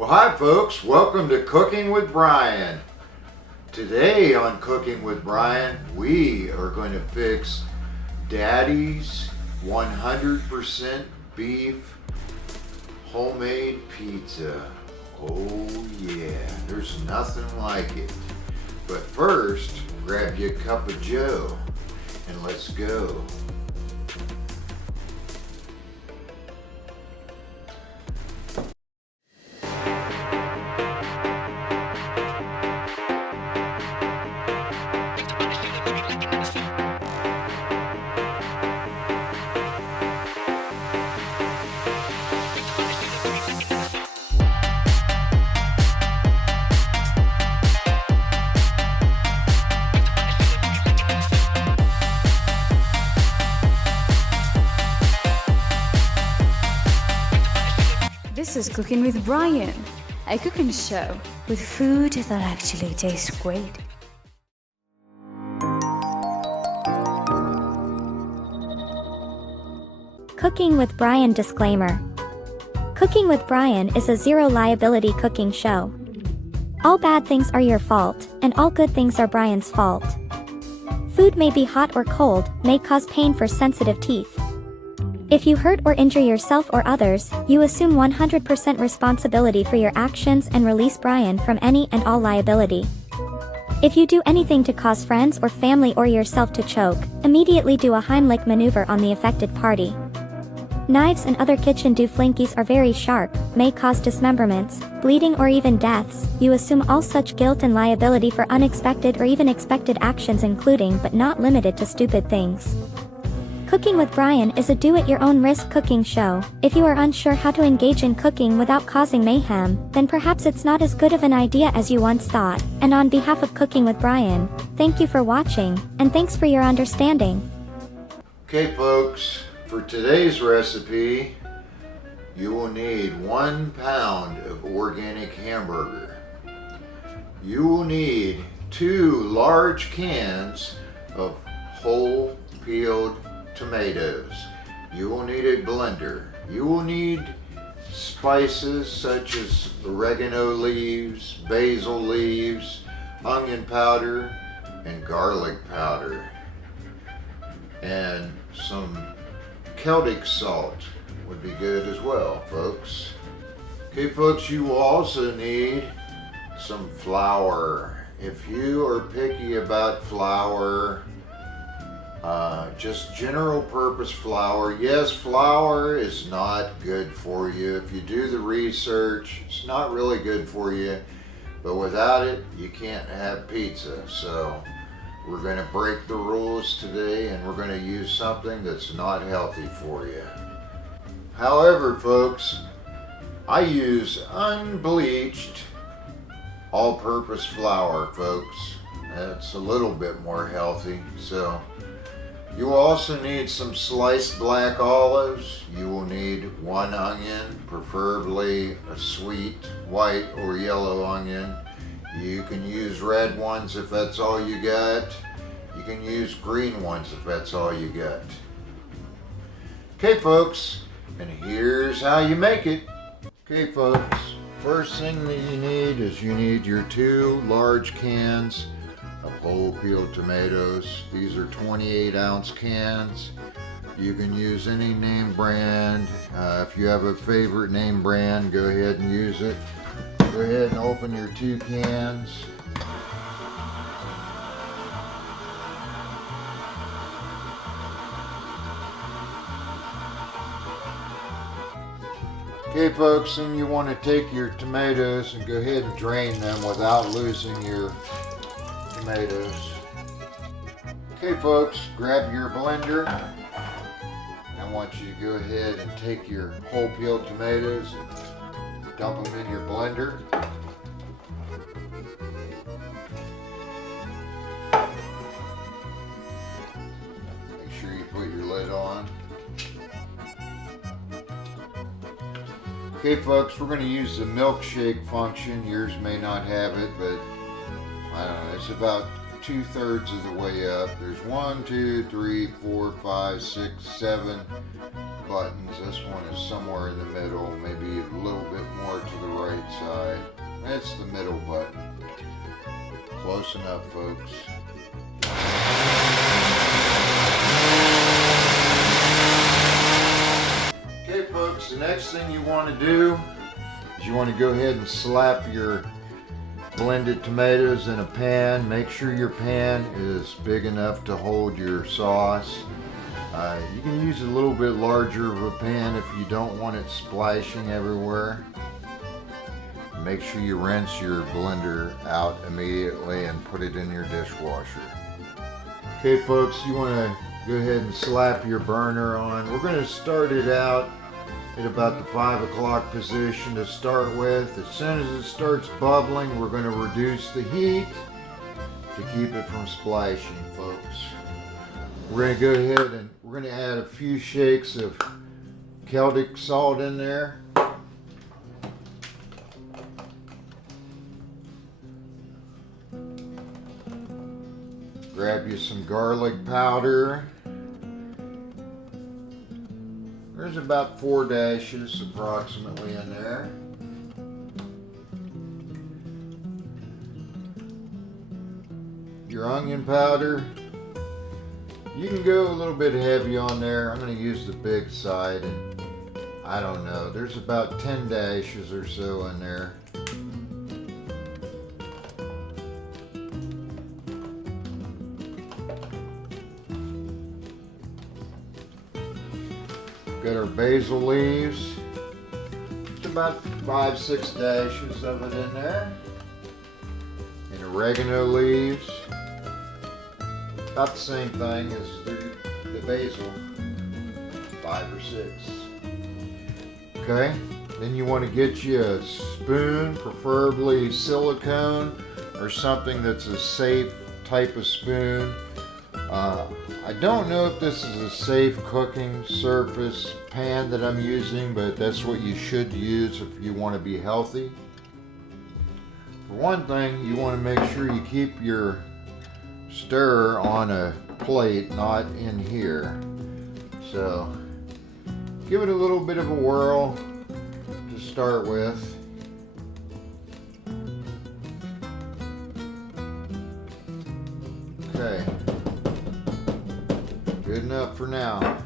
Well, hi folks, welcome to Cooking with Brian. Today on Cooking with Brian, we are going to fix Daddy's 100% beef homemade pizza. Oh yeah, there's nothing like it. But first, grab you a cup of joe and let's go. This is Cooking with Brian, a cooking show with food that actually tastes great. Cooking with Brian disclaimer. Cooking with Brian is a zero liability cooking show. All bad things are your fault, and all good things are Brian's fault. Food may be hot or cold, may cause pain for sensitive teeth. If you hurt or injure yourself or others, you assume 100% responsibility for your actions and release Brian from any and all liability. If you do anything to cause friends or family or yourself to choke, immediately do a Heimlich maneuver on the affected party. Knives and other kitchen dooflinkies are very sharp, may cause dismemberments, bleeding or even deaths. You assume all such guilt and liability for unexpected or even expected actions, including but not limited to stupid things. Cooking with Brian is a do-at-your-own risk cooking show. If you are unsure how to engage in cooking without causing mayhem, then perhaps it's not as good of an idea as you once thought. And on behalf of Cooking with Brian, thank you for watching, and thanks for your understanding. Okay folks, for today's recipe, you will need 1 pound of organic hamburger. You will need 2 large cans of whole peeled tomatoes. You will need a blender. You will need spices such as oregano leaves, basil leaves, onion powder, and garlic powder. And some Celtic salt would be good as well, folks. Okay, folks, you will also need some flour. If you are picky about flour, just general purpose flour. Yes, flour is not good for you. If you do the research, it's not really good for you, but without it, you can't have pizza. So we're going to break the rules today and we're going to use something that's not healthy for you. However, folks, I use unbleached all-purpose flour, folks. That's a little bit more healthy. So you will also need some sliced black olives. You will need 1 onion, preferably a sweet white or yellow onion. You can use red ones if that's all you got. You can use green ones if that's all you got. Okay folks, and here's how you make it. Okay folks, first thing that you need is you need your 2 large cans of whole peeled tomatoes. These are 28-ounce cans. You can use any name brand. If you have a favorite name brand, go ahead and use it. Go ahead and open your 2 cans. Okay folks, then you want to take your tomatoes and go ahead and drain them without losing your tomatoes. Okay folks, grab your blender. I want you to go ahead and take your whole peeled tomatoes and dump them in your blender. Make sure you put your lid on. Okay folks, we're going to use the milkshake function. Yours may not have it, but I don't know, it's about 2/3 of the way up. There's 1, 2, 3, 4, 5, 6, 7 buttons. This one is somewhere in the middle, maybe a little bit more to the right side. Close enough, folks. Okay, folks, the next thing you want to do is you want to go ahead and slap your blended tomatoes in a pan. Make sure your pan is big enough to hold your sauce. You can use a little bit larger of a pan if you don't want it splashing everywhere. Make sure you rinse your blender out immediately and put it in your dishwasher. Okay, folks, you want to go ahead and slap your burner on. We're going to start it out at about the 5 o'clock position to start with. As soon as it starts bubbling, we're going to reduce the heat to keep it from splashing, folks. We're going to go ahead and we're going to add a few shakes of Celtic salt in there. Grab you some garlic powder. There's about 4 dashes approximately in there. Your onion powder. You can go a little bit heavy on there. I'm going to use the big side, and I don't know. There's about 10 dashes or so in there. Got our basil leaves. It's about 5-6 dashes of it in there. And oregano leaves. About the same thing as the basil. 5 or 6. Okay. Then you want to get you a spoon, preferably silicone or something that's a safe type of spoon. I don't know if this is a safe cooking surface pan that I'm using, but that's what you should use if you want to be healthy. For one thing, you want to make sure you keep your stirrer on a plate, not in here. So give it a little bit of a whirl to start with. Okay. Good enough for now.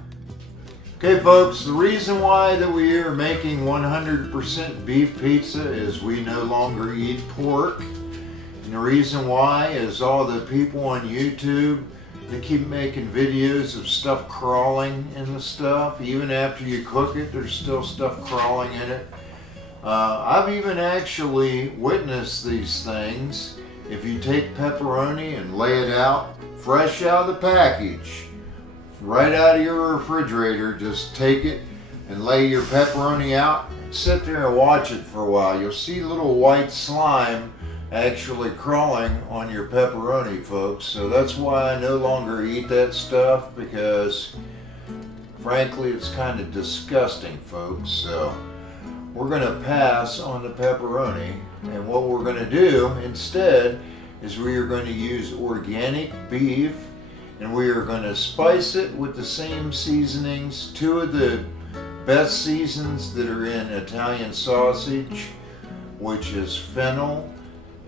Okay, folks, the reason why that we are making 100% beef pizza is we no longer eat pork. And the reason why is all the people on YouTube, they keep making videos of stuff crawling in the stuff. Even after you cook it, there's still stuff crawling in it. I've even actually witnessed these things. If you take pepperoni and lay it out fresh out of the package, right out of your refrigerator, just take it and lay your pepperoni out and sit there and watch it for a while. You'll see little white slime actually crawling on your pepperoni, folks. So that's why I no longer eat that stuff, because frankly it's kind of disgusting, folks. So we're going to pass on the pepperoni, and what we're going to do instead is we are going to use organic beef, and we are going to spice it with the same seasonings. 2 of the best seasons that are in Italian sausage, which is fennel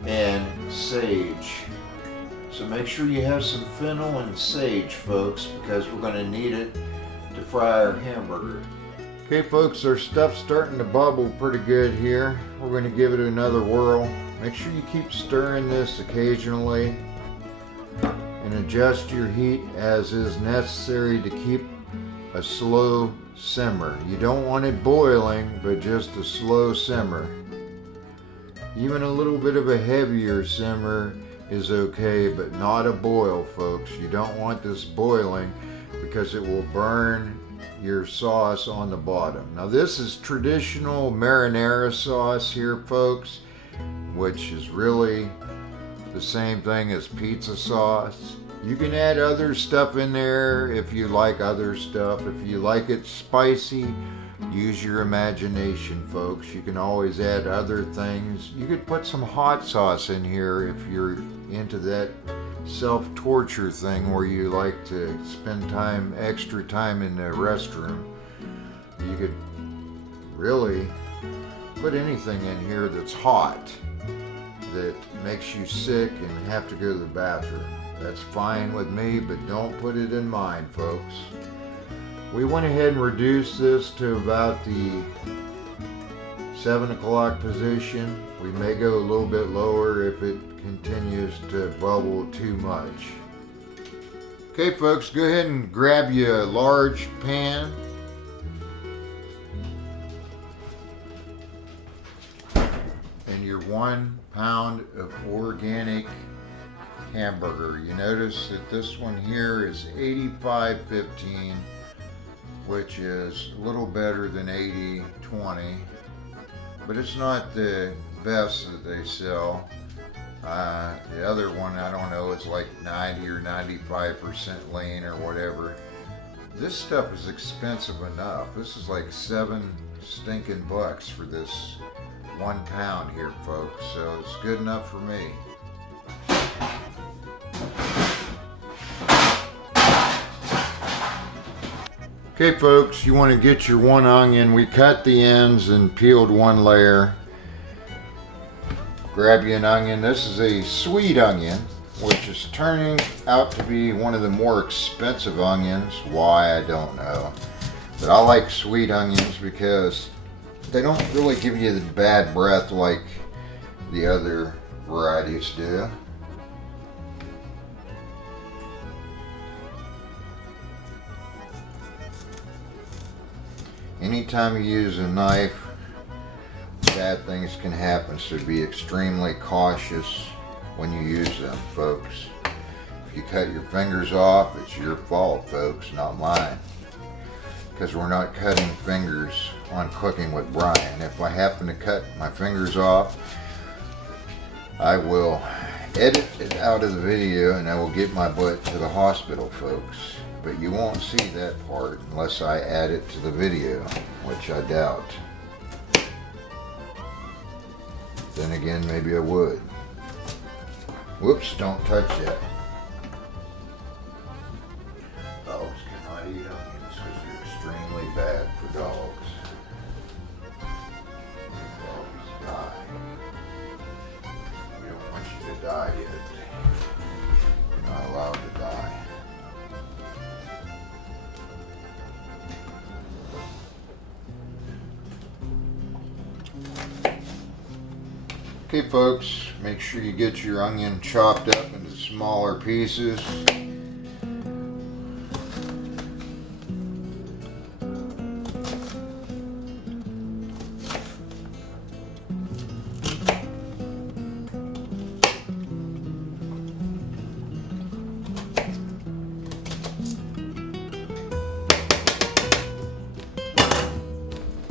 and sage. So make sure you have some fennel and sage, folks, because we're going to need it to fry our hamburger. Okay, folks, our stuff's starting to bubble pretty good here. We're going to give it another whirl. Make sure you keep stirring this occasionally and adjust your heat as is necessary to keep a slow simmer. You don't want it boiling, but just a slow simmer. Even a little bit of a heavier simmer is okay, but not a boil, folks. You don't want this boiling because it will burn your sauce on the bottom. Now this is traditional marinara sauce here, folks, which is really the same thing as pizza sauce. You can add other stuff in there if you like other stuff. If you like it spicy, use your imagination, folks. You can always add other things. You could put some hot sauce in here if you're into that self-torture thing where you like to spend extra time in the restroom. You could really put anything in here that's hot. that makes you sick and have to go to the bathroom. That's fine with me, but don't put it in mine, folks. We went ahead and reduced this to about the 7 o'clock position. We may go a little bit lower if it continues to bubble too much. Okay folks, go ahead and grab you a large pan. And your 1 pound of organic hamburger. You notice that this one here is 85.15, which is a little better than 80.20, but it's not the best that they sell. The other one, I don't know, it's like 90 or 95% lean or whatever. This stuff is expensive enough. This is like $7 stinking bucks for this 1 pound here, folks, so it's good enough for me. Okay folks, you want to get your 1 onion. We cut the ends and peeled 1 layer. Grab you an onion. This is a sweet onion, which is turning out to be one of the more expensive onions. Why, I don't know. But I like sweet onions because they don't really give you the bad breath like the other varieties do. Anytime you use a knife, bad things can happen, so be extremely cautious when you use them, folks. If you cut your fingers off, it's your fault, folks, not mine. Because we're not cutting fingers on Cooking with Brian. If I happen to cut my fingers off, I will edit it out of the video and I will get my butt to the hospital, folks. But you won't see that part unless I add it to the video, which I doubt. Then again, maybe I would. Whoops, don't touch that. Dogs cannot eat onions because they're extremely bad for dogs. Dogs die. We don't want you to die yet. You're not allowed to die. Okay folks, make sure you get your onion chopped up into smaller pieces.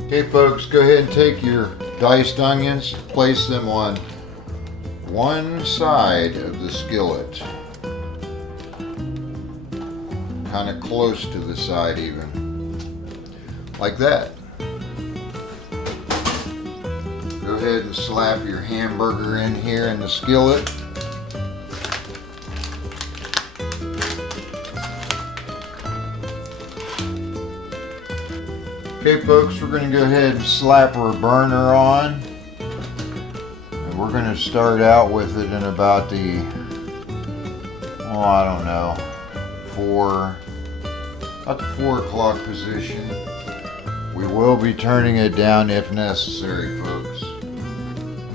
Okay folks, go ahead and take your diced onions, place them on one side of the skillet, kind of close to the side even, like that. Go ahead and slap your hamburger in here in the skillet. Okay folks, we're going to go ahead and slap our burner on. And we're going to start out with it in about the, oh, I don't know, about the 4 o'clock position. We will be turning it down if necessary, folks.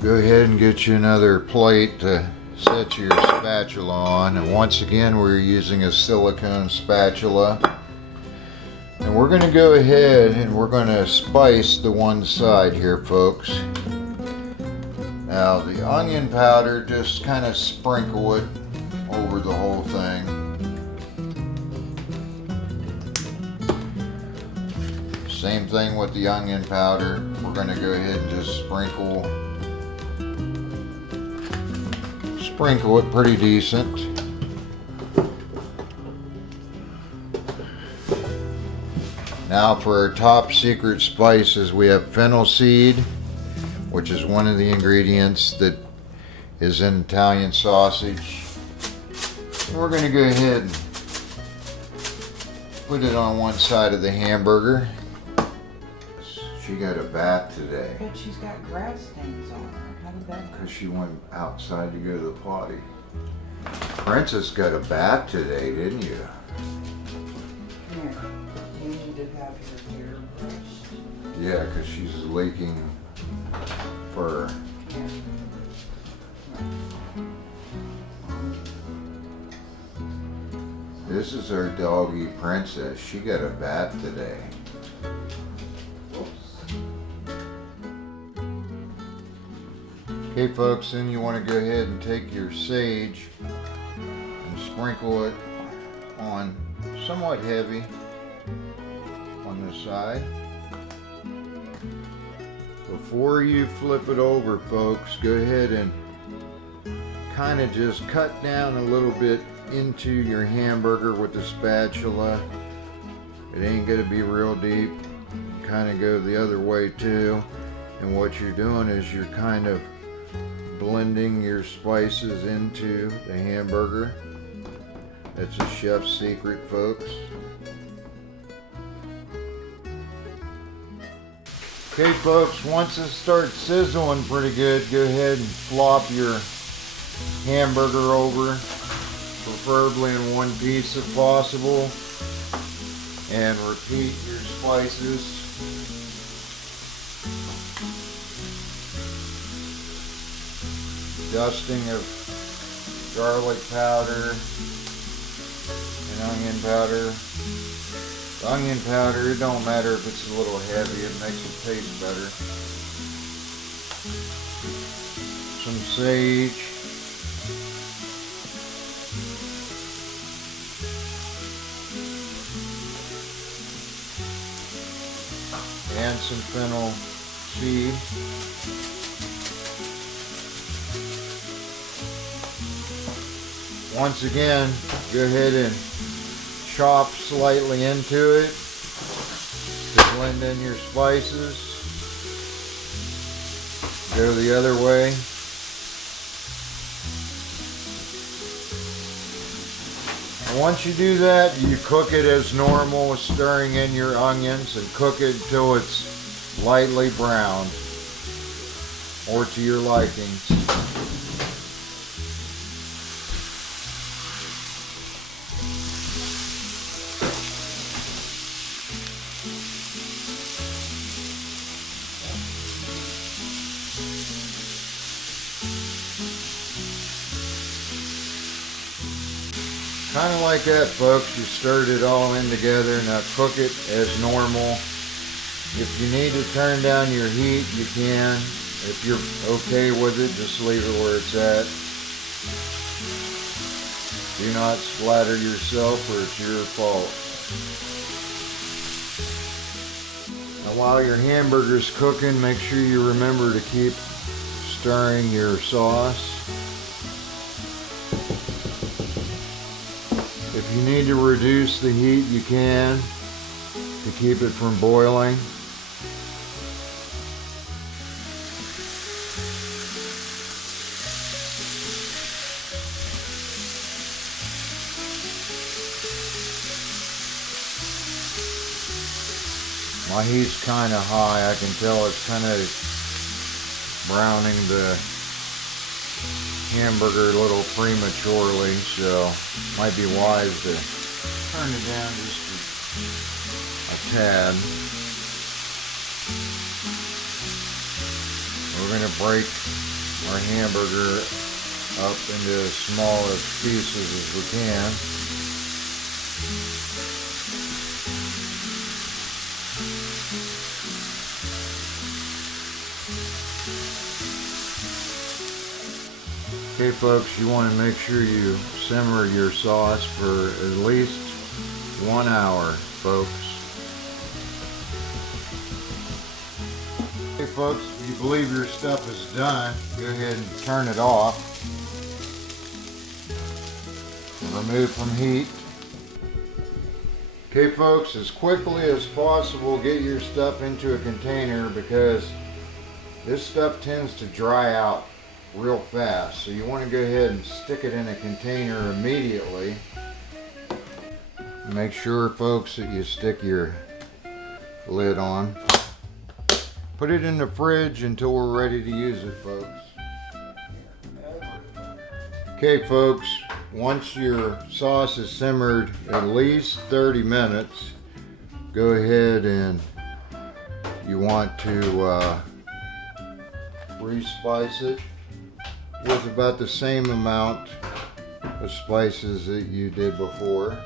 Go ahead and get you another plate to set your spatula on. And once again, we're using a silicone spatula. And we're going to go ahead and we're going to spice the one side here, folks. Now the onion powder, just kind of sprinkle it over the whole thing. Same thing with the onion powder. We're going to go ahead and just sprinkle it pretty decent. Now for our top secret spices, we have fennel seed, which is one of the ingredients that is in Italian sausage. And we're going to go ahead and put it on one side of the hamburger. She got a bath today. But she's got grass stains on her. How did that? Because she went outside to go to the potty. Princess got a bath today, didn't you? Here, you need to have your hair brushed. Yeah, because she's leaking fur. Here. This is our doggy Princess. She got a bath today. Okay folks, then you want to go ahead and take your sage and sprinkle it on somewhat heavy on the side. Before you flip it over, folks, go ahead and kind of just cut down a little bit into your hamburger with the spatula. It ain't gonna be real deep. Kind of go the other way too. And what you're doing is you're kind of blending your spices into the hamburger. That's a chef's secret, folks. Okay folks, once it starts sizzling pretty good, go ahead and flop your hamburger over, preferably in one piece if possible, and repeat your spices. Dusting of garlic powder and onion powder. The onion powder, it don't matter if it's a little heavy, it makes it taste better. Some sage. And some fennel seed. Once again, go ahead and chop slightly into it to blend in your spices. Go the other way. And once you do that, you cook it as normal, stirring in your onions, and cook it until it's lightly browned or to your liking. Kind of like that, folks. You stirred it all in together. Now cook it as normal. If you need to turn down your heat, you can. If you're okay with it, just leave it where it's at. Do not splatter yourself or it's your fault. Now while your hamburger's cooking, make sure you remember to keep stirring your sauce. If you need to reduce the heat, you can to keep it from boiling. My heat's kind of high. I can tell it's kind of browning the hamburger a little prematurely, so might be wise to turn it down just a tad. We're going to break our hamburger up into as small as pieces as we can. Okay folks, you want to make sure you simmer your sauce for at least 1 hour, folks. Okay folks, if you believe your stuff is done, go ahead and turn it off. And remove from heat. Okay folks, as quickly as possible, get your stuff into a container because this stuff tends to dry out real fast, so you want to go ahead and stick it in a container immediately. Make sure folks that you stick your lid on. Put it in the fridge until we're ready to use it, folks. Okay, folks, once your sauce is simmered at least 30 minutes, go ahead and you want to re-spice it with about the same amount of spices that you did before.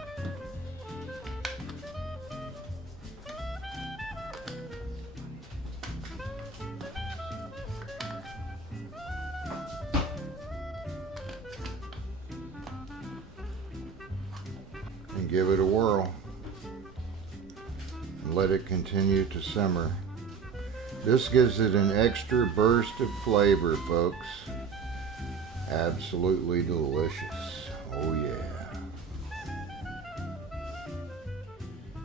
And give it a whirl and let it continue to simmer. This gives it an extra burst of flavor, folks. Absolutely delicious. Oh yeah.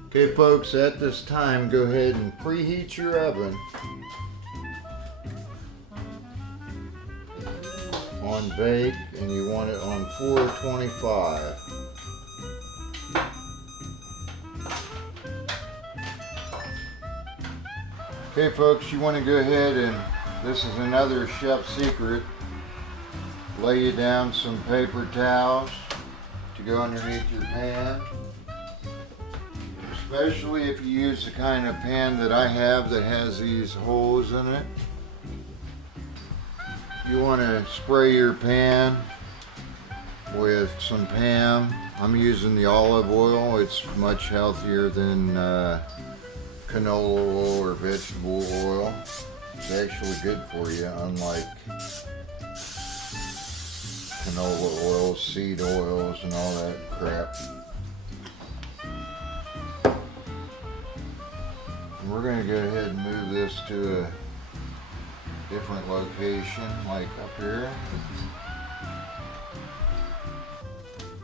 Okay, folks, at this time, go ahead and preheat your oven on bake, and you want it on 425. Okay, folks, you want to go ahead and, this is another chef secret, lay you down some paper towels to go underneath your pan. Especially if you use the kind of pan that I have that has these holes in it. You want to spray your pan with some Pam. I'm using the olive oil. It's much healthier than canola oil or vegetable oil. It's actually good for you, unlike canola oils, seed oils, and all that crap. And we're going to go ahead and move this to a different location, like up here.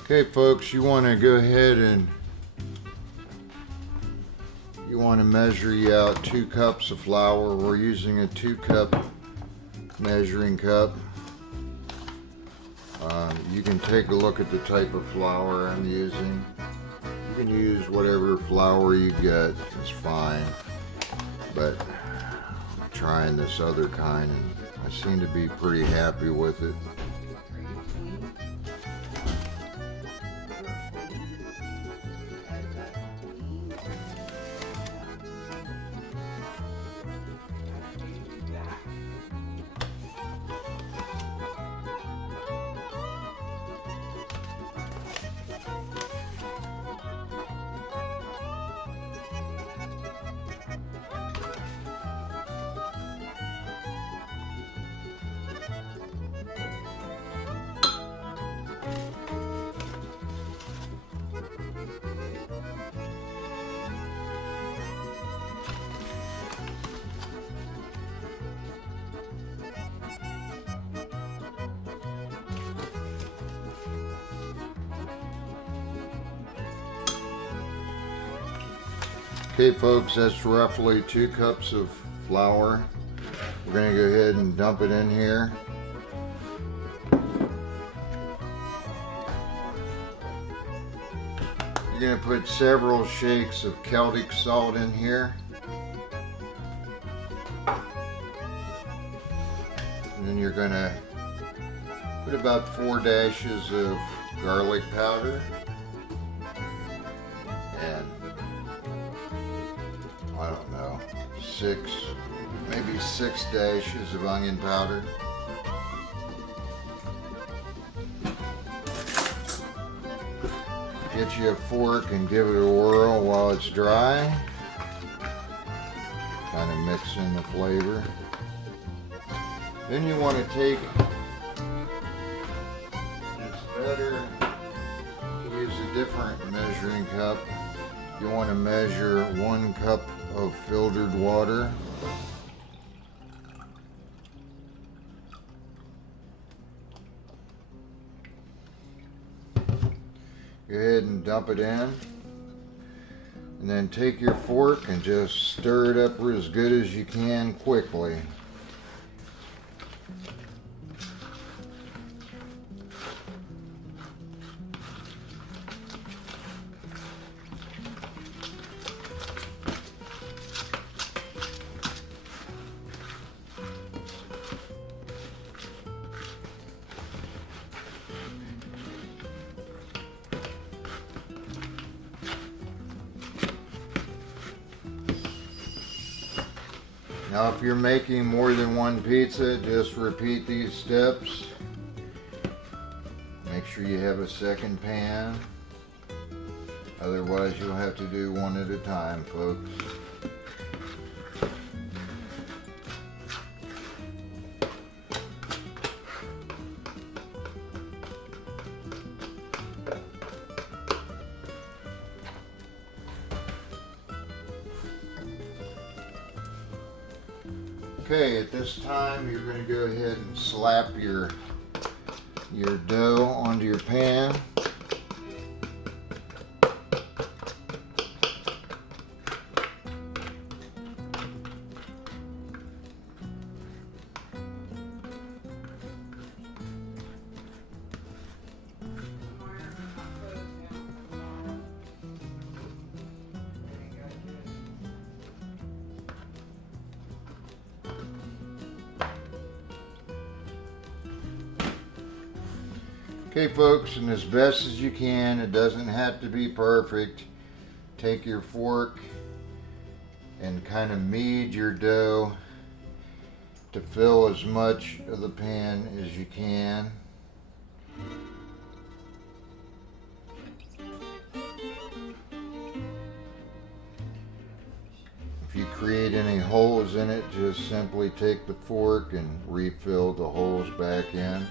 Okay, folks, you want to go ahead and you want to measure you out 2 cups of flour. We're using a 2-cup measuring cup. You can take a look at the type of flour I'm using. You can use whatever flour you get, it's fine. But I'm trying this other kind and I seem to be pretty happy with it. Okay, folks, that's roughly 2 cups of flour. We're going to go ahead and dump it in here. You're going to put several shakes of Celtic salt in here. And then you're going to put about 4 dashes of garlic powder. And I don't know, 6, maybe 6 dashes of onion powder. Get you a fork and give it a whirl while it's dry. Kind of mix in the flavor. Then you want to take, it's better to use a different measuring cup. You want to measure 1 cup of filtered water. Go ahead and dump it in. And then take your fork and just stir it up as good as you can quickly. Now if you're making more than one pizza, just repeat these steps. Make sure you have a second pan. Otherwise you'll have to do one at a time, folks. Okay, at this time you're going to go ahead and slap your dough onto your pan. Okay folks, and as best as you can, it doesn't have to be perfect. Take your fork and kind of knead your dough to fill as much of the pan as you can. If you create any holes in it, just simply take the fork and refill the holes back in.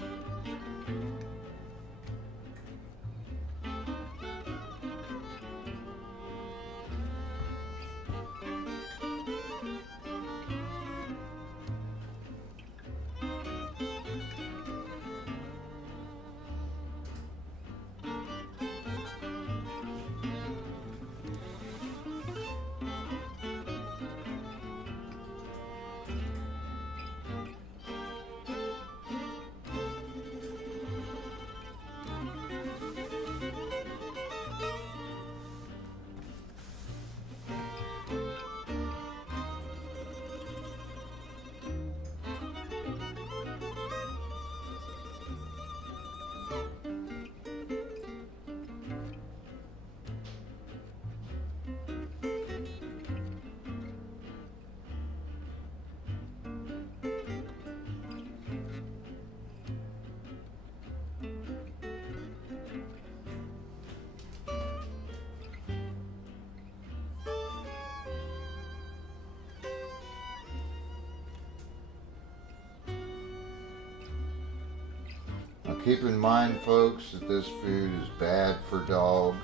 Now keep in mind, folks, that this food is bad for dogs.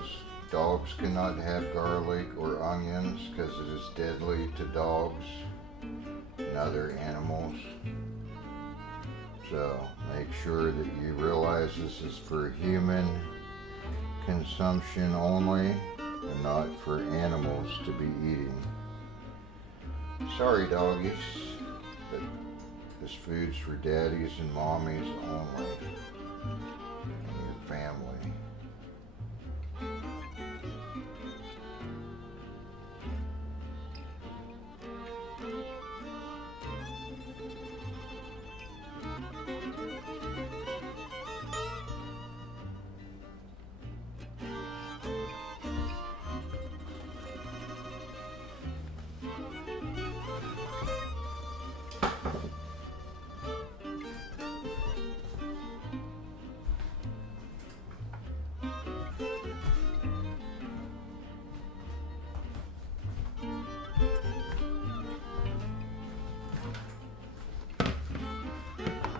Dogs cannot have garlic or onions because it is deadly to dogs and other animals. So make sure that you realize this is for human consumption only and not for animals to be eating. Sorry, doggies, but this food's for daddies and mommies only, and your family.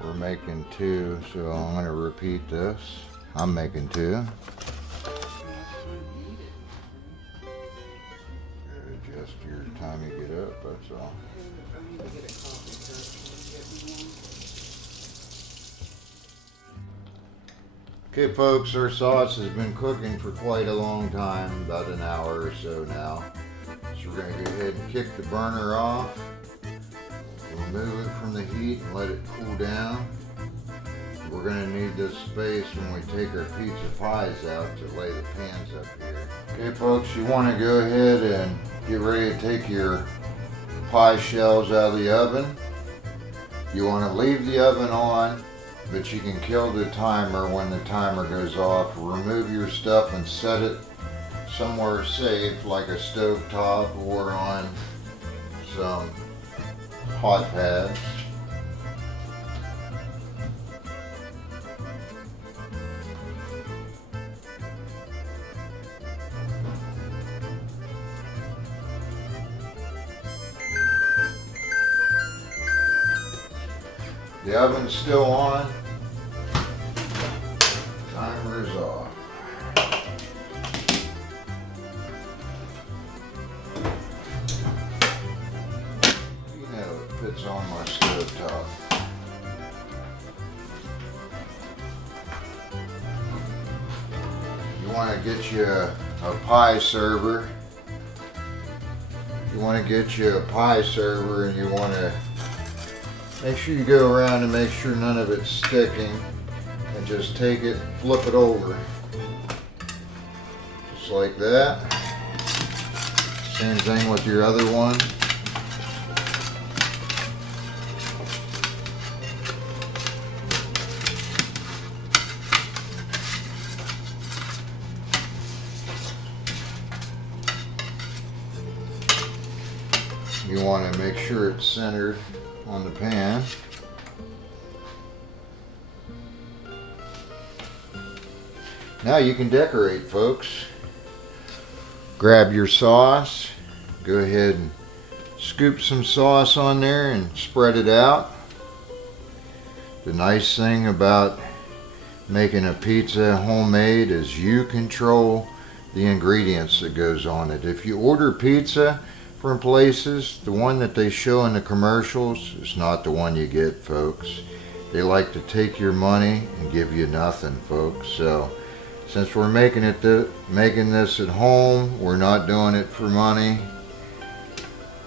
We're making two, so I'm going to repeat this. I'm making two. Adjust your time you get up, that's all. I need to get a coffee cup. Okay folks, our sauce has been cooking for quite a long time, about an hour or so now. So we're going to go ahead and kick the burner off, remove it from the heat and let it cool down. We're going to need this space when we take our pizza pies out to lay the pans up here. Okay folks, you want to go ahead and get ready to take your pie shells out of the oven. You want to leave the oven on, but you can kill the timer when the timer goes off. Remove your stuff and set it somewhere safe, like a stove top or on some hot pads. The oven's still on. Timer is off. You know it fits on my stove top. You want to get you a pie server. You want to get you a pie server, and you want to make sure you go around and make sure none of it's sticking, and just take it, flip it over. Just like that. Same thing with your other one. You want to make sure it's centered on the pan. Now you can decorate, folks. Grab your sauce, go ahead and scoop some sauce on there and spread it out. The nice thing about making a pizza homemade is you control the ingredients that goes on it. If you order pizza from places, the one that they show in the commercials is not the one you get, folks. They like to take your money and give you nothing, folks. So since we're making this at home, we're not doing it for money.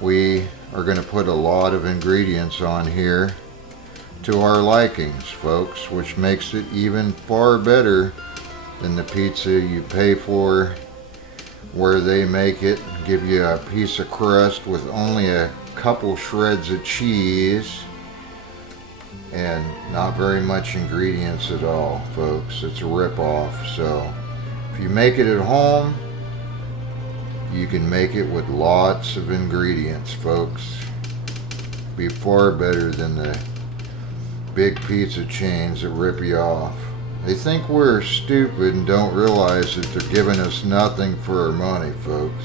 We are going to put a lot of ingredients on here to our likings, folks, which makes it even far better than the pizza you pay for, where they make it, give you a piece of crust with only a couple shreds of cheese and not very much ingredients at all, folks. It's a rip-off. So if you make it at home, you can make it with lots of ingredients, folks. Be far better than the big pizza chains that rip you off. They think we're stupid and don't realize that they're giving us nothing for our money, folks.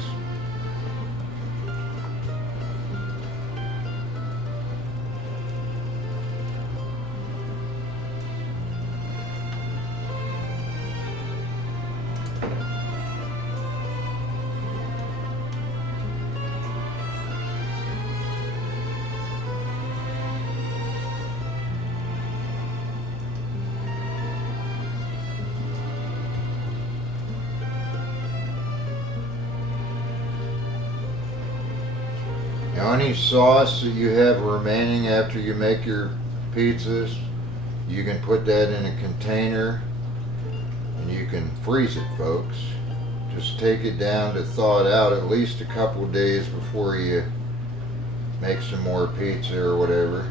Now, any sauce that you have remaining after you make your pizzas, you can put that in a container and you can freeze it, folks. Just take it down to thaw it out at least a couple of days before you make some more pizza or whatever.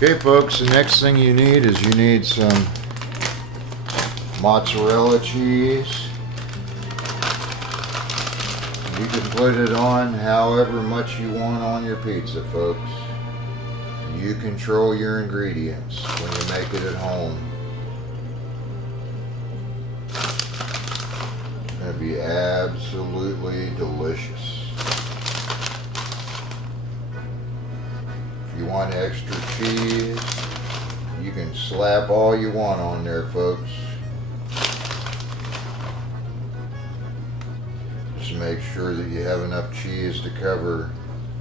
Okay, folks, the next thing you need is you need some mozzarella cheese. You can put it on however much you want on your pizza, folks. You control your ingredients when you make it at home. It's going to be absolutely delicious. You want extra cheese, you can slap all you want on there, folks. Just make sure that you have enough cheese to cover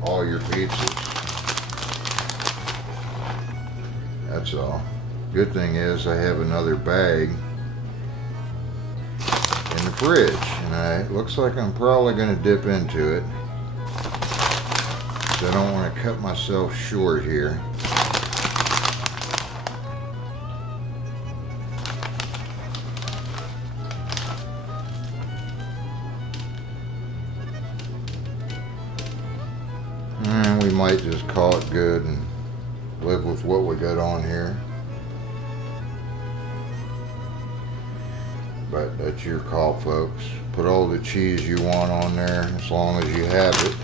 all your pizzas. That's all. Good thing is I have another bag in the fridge, and it looks like I'm probably going to dip into it. So I don't want to cut myself short here. might just call it good and live with what we got on here. But that's your call, folks. Put all the cheese you want on there as long as you have it.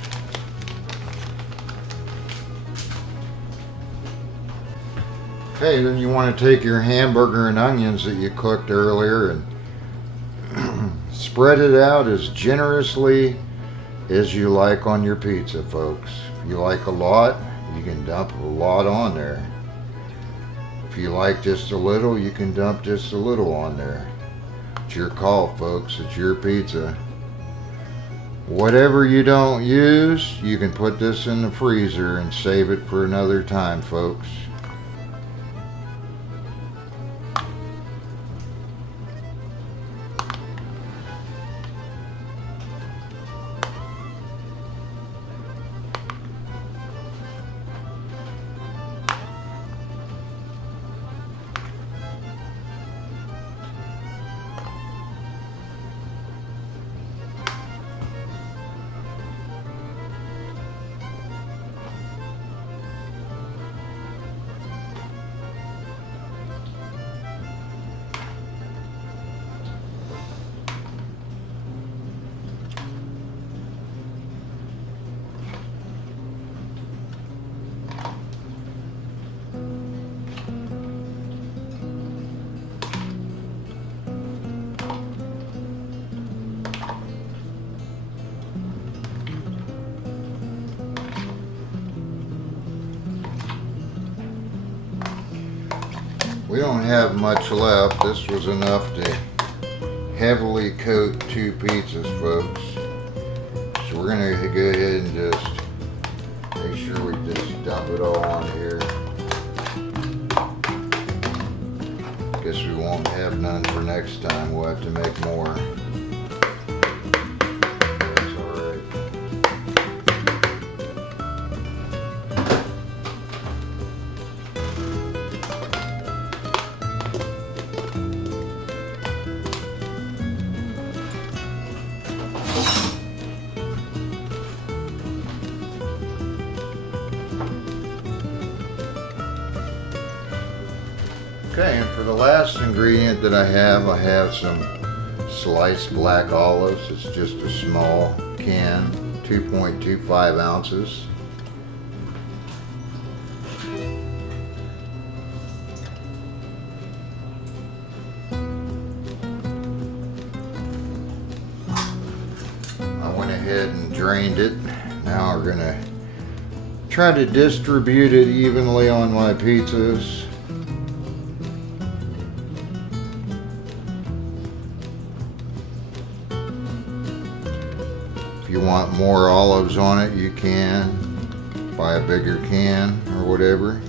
Okay, then you want to take your hamburger and onions that you cooked earlier and spread it out as generously as you like on your pizza, folks. If you like a lot, you can dump a lot on there. If you like just a little, you can dump just a little on there. It's your call, folks. It's your pizza. Whatever you don't use, you can put this in the freezer and save it for another time, folks. We don't have much left. This was enough to heavily coat 2 pizzas, folks. So we're gonna go ahead and just make sure we just dump it all on here. Guess we won't have none for next time. We'll have to make more. That's all right. Okay, and for the last ingredient that I have some sliced black olives. It's just a small can, 2.25 ounces. I went ahead and drained it. Now we're gonna try to distribute it evenly on my pizzas. If you want more olives on it, you can buy a bigger can or whatever.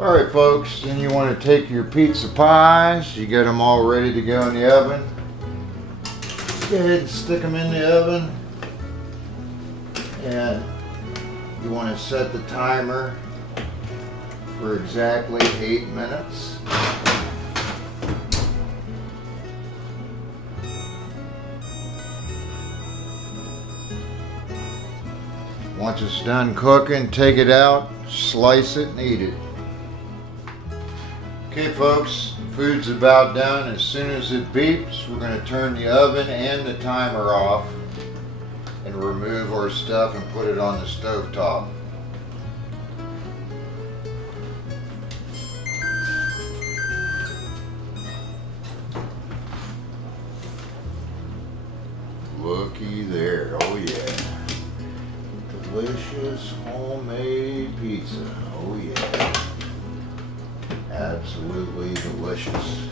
Alright folks, then you want to take your pizza pies, you get them all ready to go in the oven. Go ahead and stick them in the oven, and you want to set the timer for exactly 8 minutes. Once it's done cooking, take it out, slice it and eat it. Okay folks, food's about done. As soon as it beeps, we're going to turn the oven and the timer off and remove our stuff and put it on the stove top. Looky there, oh yeah. Delicious. is homemade pizza. Oh yeah. Absolutely delicious.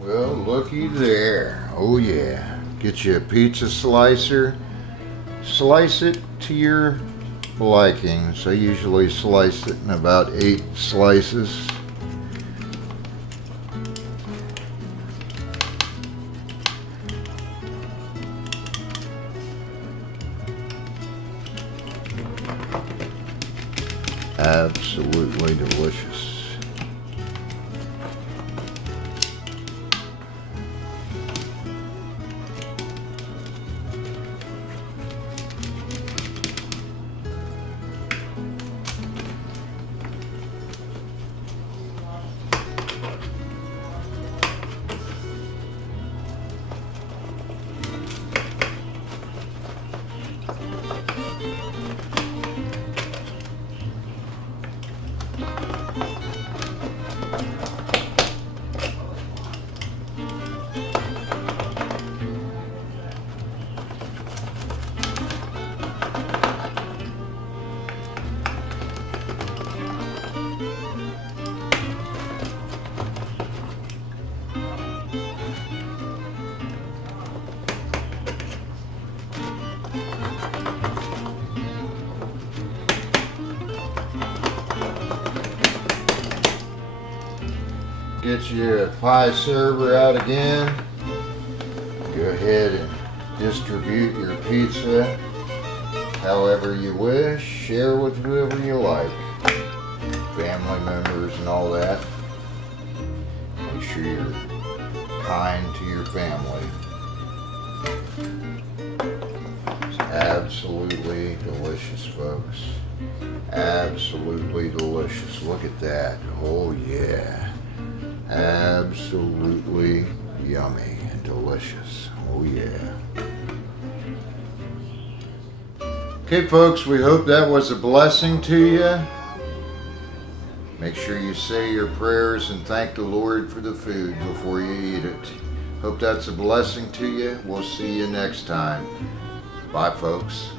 Well, looky there. Oh yeah. Get you a pizza slicer. Slice it to your likings. I usually slice it in about 8 slices. Absolutely delicious. Get your pie server out again. Go ahead and distribute your pizza however you wish. Share with whoever you like. Family members and all that. Make sure you're kind to your family. It's absolutely delicious, folks. Absolutely delicious. Look at that. Oh yeah. Absolutely yummy and delicious. Oh yeah. Okay folks, we hope that was a blessing to you. Make sure you say your prayers and thank the Lord for the food before you eat it. Hope that's a blessing to you. We'll see you next time. Bye folks.